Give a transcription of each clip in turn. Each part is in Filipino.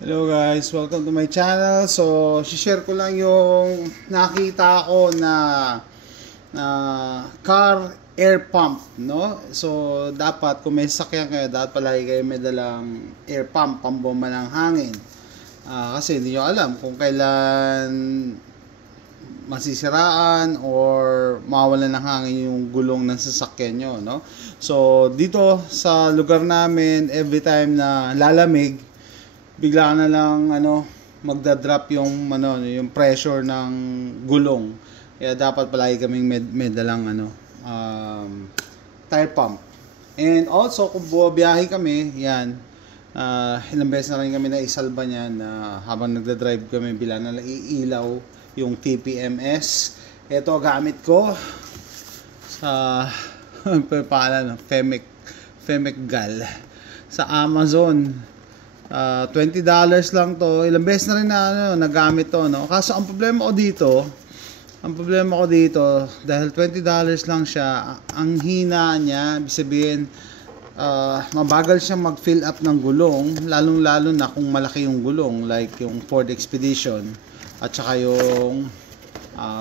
Hello guys, welcome to my channel. So, share ko lang yung nakita ko na car air pump, no? So, dapat kung may sasakyan kayo, dapat palagi kayo may dalang air pump, pambomba ng hangin. Kasi hindi nyo alam kung kailan masisiraan or mawalan ng hangin yung gulong ng sasakyan nyo, no? So, dito sa lugar namin, every time na lalamig, bigla na lang magda-drop yung yung pressure ng gulong. Kaya dapat palagi kaming may dalang tire pump. And also kung bumabiyahe kami, yan, ilang beses na rin kami na isalba niyan na habang nagda-drive kami bila na iilaw yung TPMS. Ito gamit ko sa Femec Gal sa Amazon. $20 lang to. Ilang beses na rin na nagamit to, no? Kaso ang problema ko dito, dahil $20 lang siya, ang hina niya, ibig sabihin mabagal siya mag-fill up ng gulong, lalong-lalo na kung malaki yung gulong, like yung Ford Expedition at saka yung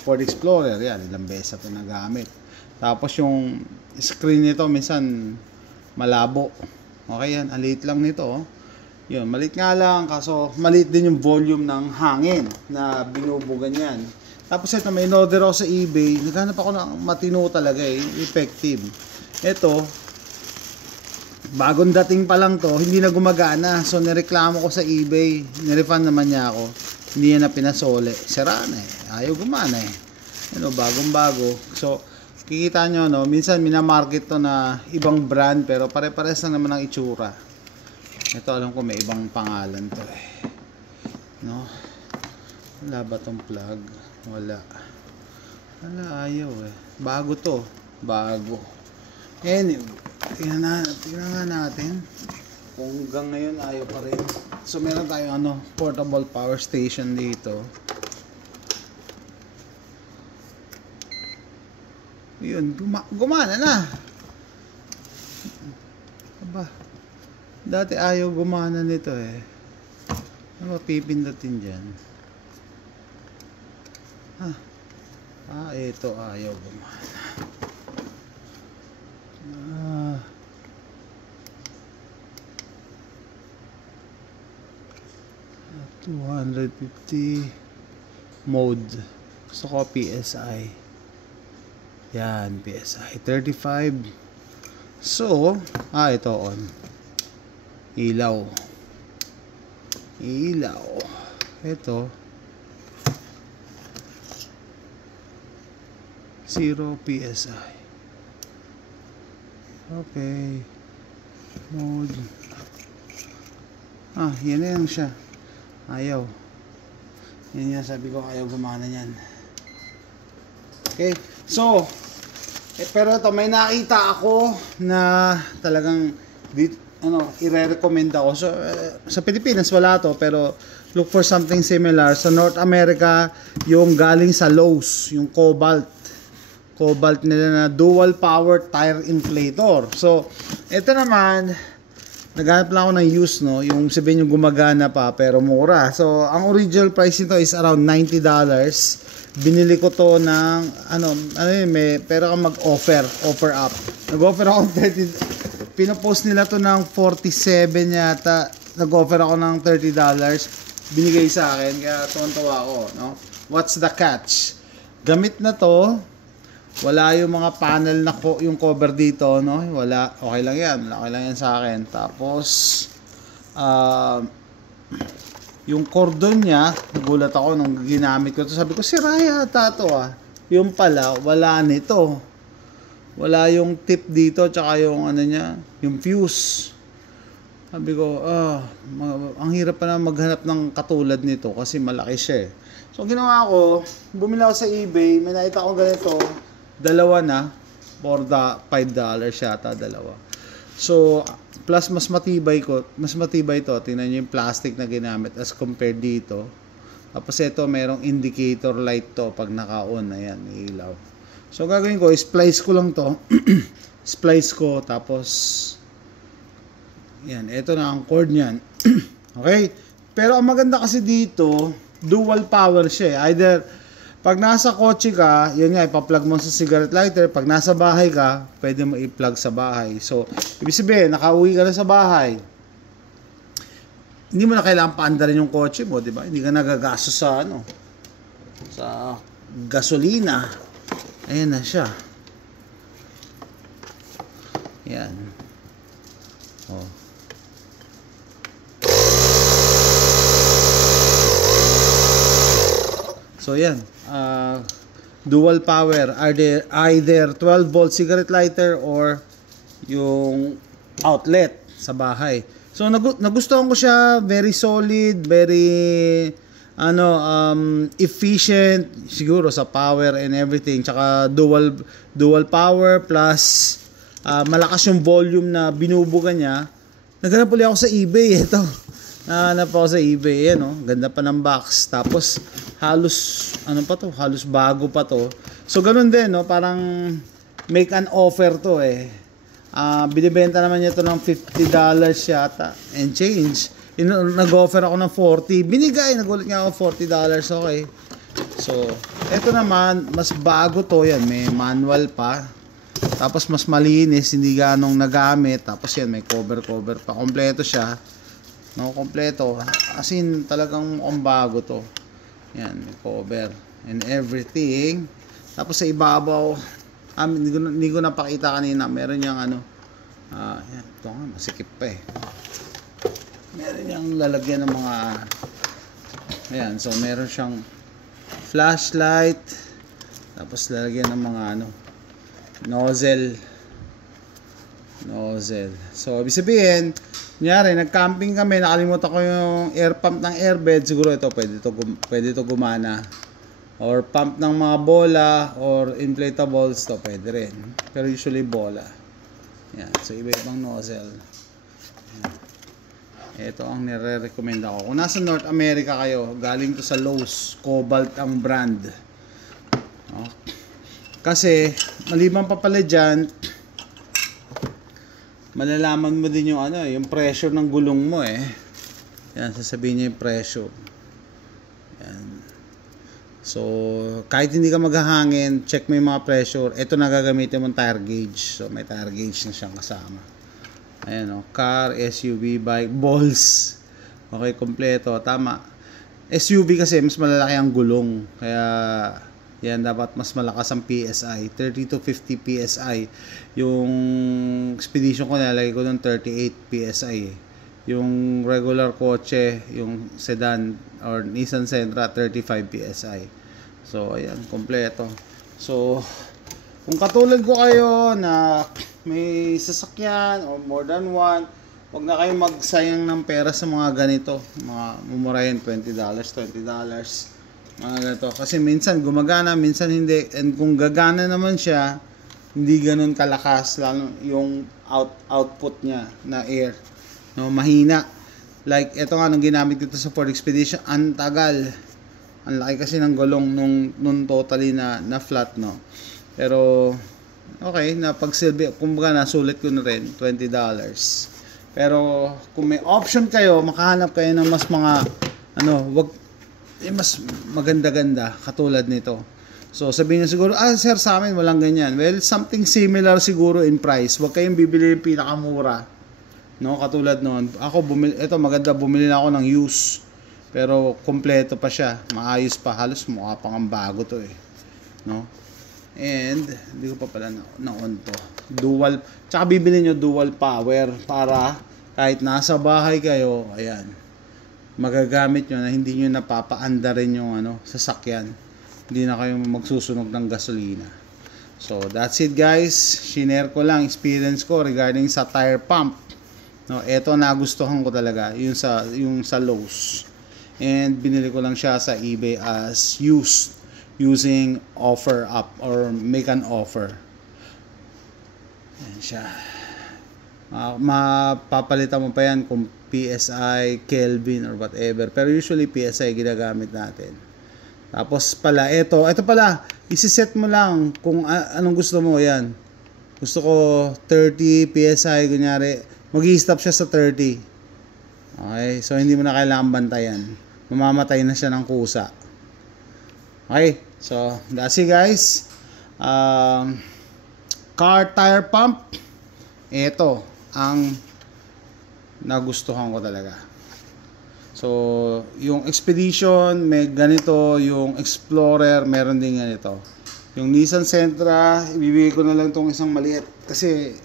Ford Explorer. Yan, ilang beses ito nagamit. Tapos yung screen nito minsan malabo. Okay yan, alit lang nito, oh. Yun, malit nga lang, kaso malit din yung volume ng hangin na binubugan yan. Tapos ito, may in-order ako sa eBay. Naghanap ako ng matino talaga effective. Ito, bagong dating pa lang to, hindi na gumagana. So, nireklamo ko sa eBay. Nirefund naman niya ako. Hindi niya na pinasole. Sira na Ayaw gumana bagong bago. So, kikita nyo, no, minsan minamarket to na ibang brand, pero pare-pares na naman ang itsura. Ito alam ko may ibang pangalan to no? Wala ba tong plug? Wala, ayaw bago to, bago. Anyway, tingnan nga natin kung hanggang ngayon ayaw pa rin. So meron tayong portable power station dito. Yun, gumana na. Aba, dati ayaw gumana nito Ano pipindutin dyan? Ito ayaw gumana. 250 mode. Gusto ko PSI. Yan, PSI 35. So, ito on. Ilaw. Ito 0 PSI. Okay. Mode. Yan na lang siya. Ayaw. Yan yan, sabi ko ayaw gumana yan. Okay. So, pero ito, may nakita ako na talagang i-recommend ako. So, sa Pilipinas wala to, pero look for something similar. Sa North America, yung galing sa Lowe's, yung Cobalt nila na dual power tire inflator. So, ito naman, naghanap lang ako ng use, no? Yung sabihin yung gumagana pa, pero mura. So, ang original price nito is around $90. Binili ko to ng, pero kang offer up. Nag-offer ako 30. Pinopost nila to ng 47 yata. Nag-offer ako ng $30. Binigay sa akin. Kaya tuwan-tuwa ako, no? What's the catch? Gamit na to. Wala yung mga panel na yung cover dito, no? Wala. Okay lang yan. Okay lang yan sa akin. Tapos, yung cordon niya, nagulat ako nung ginamit ko to. Sabi ko, sira yata to Yung pala, wala nito. Wala yung tip dito, tsaka yung yung fuse. Sabi ko, ang hirap pa na maghanap ng katulad nito kasi malaki siya So, ginawa ko, bumili ako sa eBay, may nakita ko ganito, dalawa na, for $5 yata, dalawa. So, plus mas matibay to. Tingnan nyo yung plastic na ginamit as compared dito. Tapos ito, merong indicator light to pag naka-on. Ayan, ilaw. So, gagawin ko, splice ko lang to. Splice ko, tapos yan, ito na ang cord niyan. Okay? Pero ang maganda kasi dito, dual power siya. Either pag nasa kotse ka, yun nga, ipa-plug mo sa cigarette lighter. Pag nasa bahay ka, pwede mo i-plug sa bahay. So, ibig sabihin, nakauwi ka na sa bahay. Hindi mo na kailangan paandarin yung kotse mo, di ba? Hindi ka nagagastos sa sa gasolina. Ayan na siya. Yan. Oh. So yan, dual power, either 12 volt cigarette lighter or yung outlet sa bahay. So nagustuhan ko siya, very solid, very efficient siguro sa power and everything. Tsaka dual power plus malakas yung volume na binubuga niya. Naghanap ulit ako sa eBay ito. Nahanap ako sa eBay, yan oh. Ganda pa ng box. Tapos halos halos bago pa to. So ganun din no, parang make an offer to eh. Binibenta naman niya to ng $50 yata and change. Nag-offer ako ng 40. Binigay, nagulat nga ako $40, okay. So, eto naman, mas bago to yan. May manual pa. Tapos mas malinis, hindi ganong nagamit. Tapos yan, may cover pa. Kompleto siya. No, kompleto. As in, talagang mukhang bago to. Yan, may cover and everything. Tapos sa ibabaw, hindi ko napakita kanina. Meron yung yan, ito nga, masikip pa eh. Meron yung lalagyan ng mga, ayan, so meron siyang flashlight. Tapos lalagyan ng mga nozzle. So, ibig sabihin, kunyari, nag-camping kami, nakalimutan ko yung air pump ng airbed, siguro ito, pwede to gumana. Or pump ng mga bola, or inflatables, to pwede rin. Pero usually bola. Yan, so iba-ibang nozzle. Yan. Ito ang nire-recommend ako. Kung nasa North America kayo, galing to sa Lowe's, Cobalt ang brand. Oh. Kasi, maliban pa pala dyan, malalaman mo din yung yung pressure ng gulong mo eh. Yan, sasabihin niya yung pressure. Yan. So, kahit hindi ka maghahangin, check mo yung mga pressure. Ito na gagamitin mong tire gauge. So, may tire gauge na siyang kasama. Ayan car, SUV, bike, balls. Okay, kompleto. Tama. SUV kasi mas malalaki ang gulong. Kaya, yan, dapat mas malakas ang PSI. 30 to 50 PSI. Yung Expedition ko, nalagay ko ng 38 PSI. Yung regular kotse, yung sedan or Nissan Sentra, 35 PSI. So, ayan, kompleto. So, kung katulad ko kayo na may sasakyan or more than one, huwag na kayo magsayang ng pera sa mga ganito. Mga mumurahin, $20, mga ganito. Kasi minsan gumagana, minsan hindi. And kung gagana naman siya, hindi ganun kalakas. Lalo yung output niya na air. No, mahina. Like, ito nga nung ginamit dito sa Ford Expedition, ang tagal. Ang laki kasi ng gulong nung totally na flat, no. Pero, okay, napagsilbi, kumbaga nasulit ko na rin, $20. Pero, kung may option kayo, makahanap kayo ng mas mga, mas maganda-ganda, katulad nito. So, sabihin nyo siguro, sir, sa amin walang ganyan. Well, something similar siguro in price. Huwag kayong bibili yung pinakamura. No, katulad noon. Ako, ito maganda, bumili na ako ng used. Pero, kompleto pa siya. Maayos pa. Halos mukha pang ang bago to eh. No? And, hindi ko pa pala na-on to. Dual, tsaka bibili nyo dual power para kahit nasa bahay kayo, ayan, magagamit nyo na hindi nyo napapaanda rin yung sasakyan. Hindi na kayo magsusunog ng gasolina. So, that's it guys. Shinare ko lang experience ko regarding sa tire pump. No, eto nagustuhan ko talaga, yung sa Lowe's. And binili ko lang siya sa eBay as used, using offer up or make an offer. Yan siya. Mapapalitan mo pa yan kung PSI, Kelvin or whatever. Pero usually PSI ginagamit natin. Tapos pala, ito pala, isi-set mo lang kung anong gusto mo. Yan. Gusto ko 30 PSI, kunyari, mag-i-stop siya sa 30. Okay, so hindi mo na kailangan bantayan. Mamamatay na siya ng kusa. Okay, so that's it guys. Car tire pump. Ito ang nagustuhan ko talaga. So, yung Expedition, may ganito. Yung Explorer, meron din ganito. Yung Nissan Sentra, ibibigay ko na lang tong isang maliit. Kasi,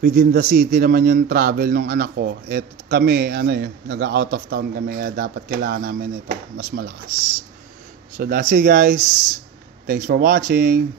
within the city naman yung travel ng anak ko. Kami, nag-out of town kami. Kaya dapat kailangan namin ito. Mas malakas. So, that's it guys. Thanks for watching.